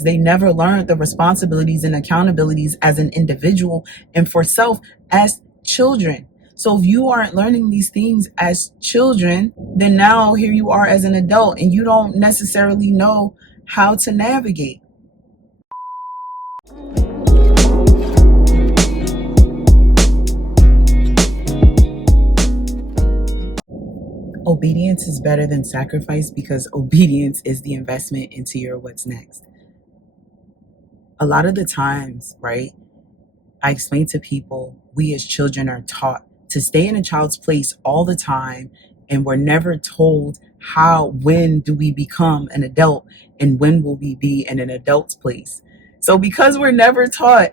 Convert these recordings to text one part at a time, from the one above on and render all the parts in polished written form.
They never learned the responsibilities and accountabilities as an individual and for self as children. So if you aren't learning these things as children, then now here you are as an adult and you don't necessarily know how to navigate. Obedience is better than sacrifice because obedience is the investment into your what's next. A lot of the times, right, I explain to people, we as children are taught to stay in a child's place all the time, and we're never told when do we become an adult and when will we be in an adult's place. So because we're never taught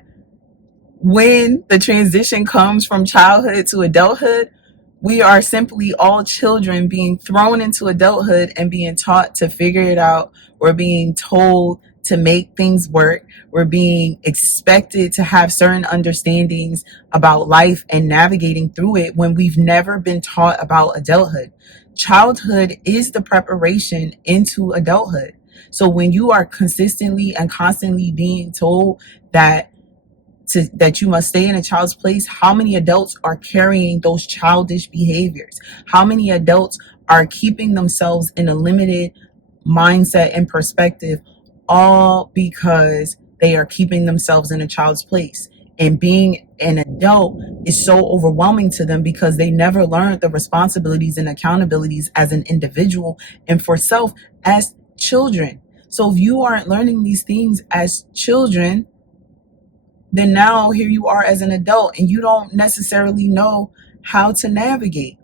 when the transition comes from childhood to adulthood, we are simply all children being thrown into adulthood and being taught to figure it out. We're being told to make things work. We're being expected to have certain understandings about life and navigating through it when we've never been taught about adulthood. Childhood is the preparation into adulthood. So when you are consistently and constantly being told that you must stay in a child's place, how many adults are carrying those childish behaviors? How many adults are keeping themselves in a limited mindset and perspective, all because they are keeping themselves in a child's place? And being an adult is so overwhelming to them because they never learned the responsibilities and accountabilities as an individual and for self as children. So if you aren't learning these things as children, then now here you are as an adult and you don't necessarily know how to navigate.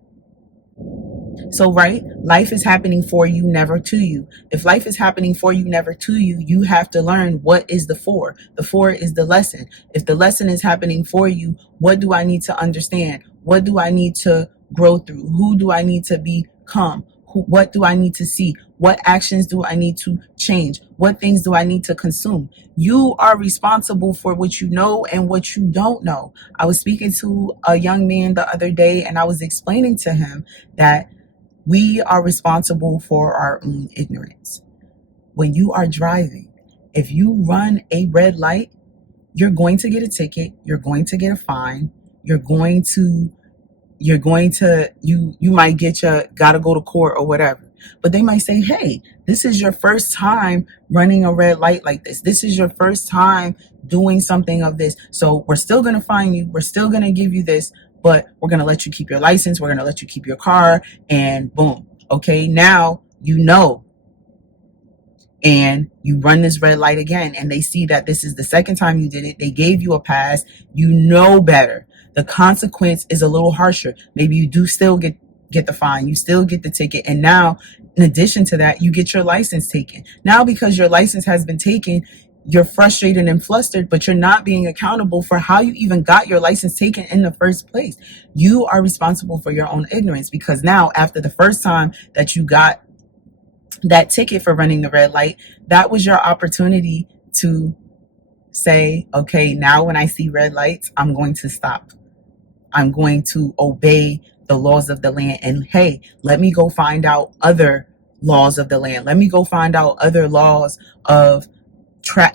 So, right, life is happening for you, never to you. If life is happening for you, never to you, you have to learn what is the for. The for is the lesson. If the lesson is happening for you, what do I need to understand? What do I need to grow through? Who do I need to become? What do I need to see? What actions do I need to change? What things do I need to consume? You are responsible for what you know and what you don't know. I was speaking to a young man the other day and I was explaining to him that we are responsible for our own ignorance. When you are driving, if you run a red light, you're going to get a ticket. You're going to get a fine. You might get gotta go to court or whatever. But they might say, hey, this is your first time running a red light like this. This is your first time doing something of this. So we're still going to fine you. We're still going to give you this, but we're going to let you keep your license. We're going to let you keep your car, and boom. Okay, now you know. And you run this red light again, and they see that this is the second time you did it. They gave you a pass. You know better. The consequence is a little harsher. Maybe you do still get the fine. You still get the ticket. And now, in addition to that, you get your license taken. Now, because your license has been taken, you're frustrated and flustered, but you're not being accountable for how you even got your license taken in the first place. You are responsible for your own ignorance, because now, after the first time that you got that ticket for running the red light, that was your opportunity to say, okay, now when I see red lights, I'm going to stop. I'm going to obey the laws of the land. And hey, let me go find out other laws of the land. Let me go find out other laws of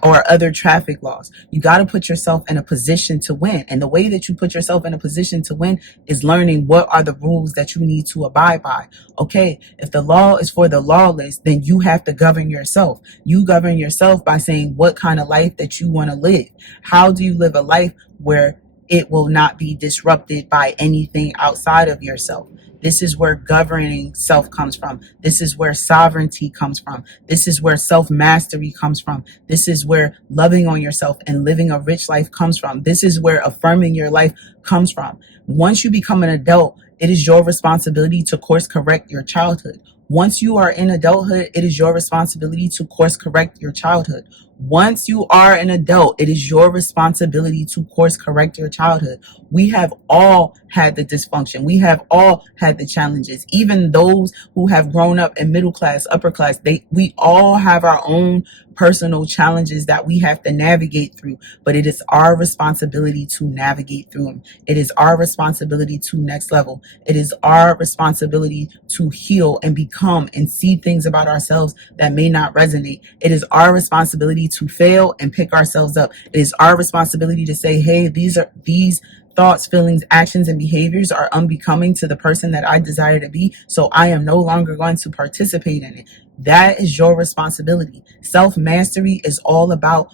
other traffic laws. You got to put yourself in a position to win. And the way that you put yourself in a position to win is learning what are the rules that you need to abide by. Okay, if the law is for the lawless, then you have to govern yourself. You govern yourself by saying what kind of life that you want to live. How do you live a life where it will not be disrupted by anything outside of yourself? This is where governing self comes from. This is where sovereignty comes from. This is where self-mastery comes from. This is where loving on yourself and living a rich life comes from. This is where affirming your life comes from. Once you become an adult, it is your responsibility to course correct your childhood. Once you are in adulthood, it is your responsibility to course correct your childhood. Once you are an adult, it is your responsibility to course correct your childhood. We have all had the dysfunction. We have all had the challenges. Even those who have grown up in middle class, upper class, we all have our own personal challenges that we have to navigate through. But it is our responsibility to navigate through them. It is our responsibility to next level. It is our responsibility to heal and become and see things about ourselves that may not resonate. It is our responsibility responsibility to fail and pick ourselves up. It is our responsibility to say, hey, these thoughts, feelings, actions, and behaviors are unbecoming to the person that I desire to be, so I am no longer going to participate in it. That is your responsibility. Self-mastery is all about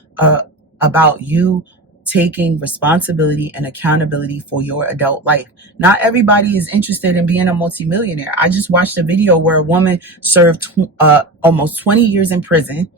you taking responsibility and accountability for your adult life. Not everybody is interested in being a multimillionaire. I just watched a video where a woman served almost 20 years in prison.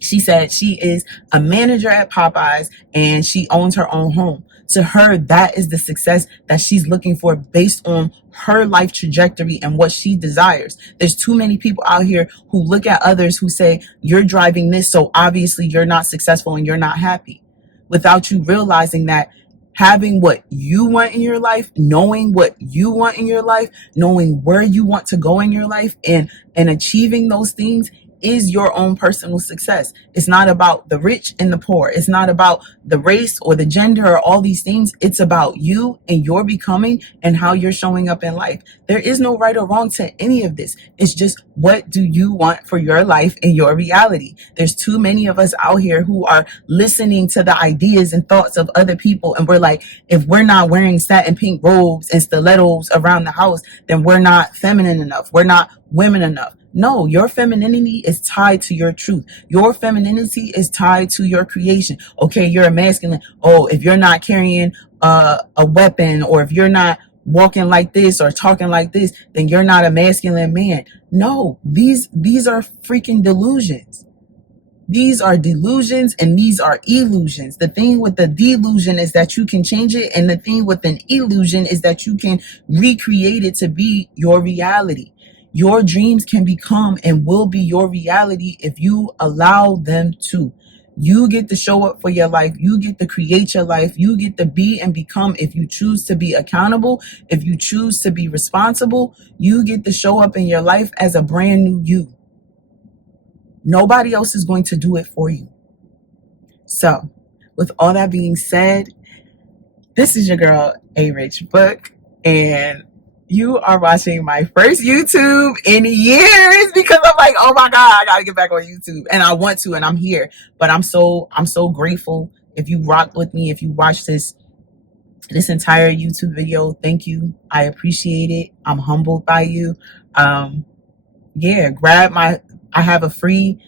She said she is a manager at Popeyes and she owns her own home. To her, that is the success that she's looking for based on her life trajectory and what she desires. There's too many people out here who look at others who say, you're driving this, so obviously you're not successful and you're not happy, without you realizing that having what you want in your life, knowing what you want in your life, knowing where you want to go in your life, and achieving those things is your own personal success. It's not about the rich and the poor. It's not about the race or the gender or all these things. It's about you and your becoming and how you're showing up in life. There is no right or wrong to any of this. It's just, what do you want for your life and your reality? There's too many of us out here who are listening to the ideas and thoughts of other people, and we're like, if we're not wearing satin pink robes and stilettos around the house, then we're not feminine enough. We're not women enough. No, your femininity is tied to your truth. Your femininity is tied to your creation. Okay, you're a masculine. Oh, if you're not carrying a weapon, or if you're not walking like this or talking like this, then you're not a masculine man. No, these are freaking delusions. These are delusions and these are illusions. The thing with the delusion is that you can change it, and the thing with an illusion is that you can recreate it to be your reality. Your dreams can become and will be your reality if you allow them to. You get to show up for your life. You get to create your life. You get to be and become. If you choose to be accountable, if you choose to be responsible, you get to show up in your life as a brand new you. Nobody else is going to do it for you. So, with all that being said, this is your girl, A Rich Book, and you are watching my first YouTube in years, because I'm like, oh my God, I gotta get back on YouTube, and I want to, and I'm here. But I'm so grateful if you rocked with me, if you watched this entire YouTube video. Thank you. I appreciate it. I'm humbled by you. Yeah, I have a freebie,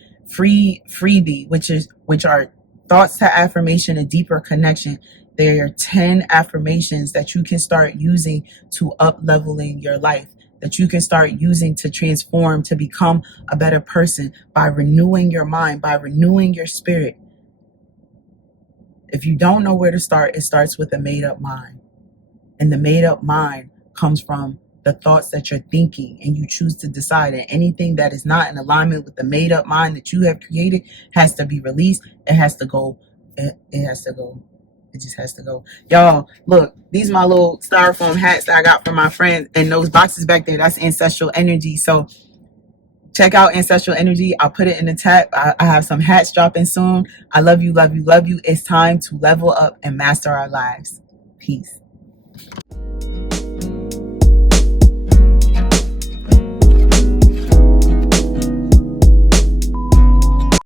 which are thoughts to affirmation, a deeper connection. There are 10 affirmations that you can start using to up leveling your life, that you can start using to transform, to become a better person by renewing your mind, by renewing your spirit. If you don't know where to start, it starts with a made up mind. And the made up mind comes from the thoughts that you're thinking, and you choose to decide. And anything that is not in alignment with the made up mind that you have created has to be released. It has to go. It has to go. It just has to go. Y'all, look, these are my little styrofoam hats that I got from my friends, and those boxes back there, that's Ancestral InnerG. So check out Ancestral InnerG. I'll put it in the tab. I have some hats dropping soon. I love you, love you, love you. It's time to level up and master our lives. Peace.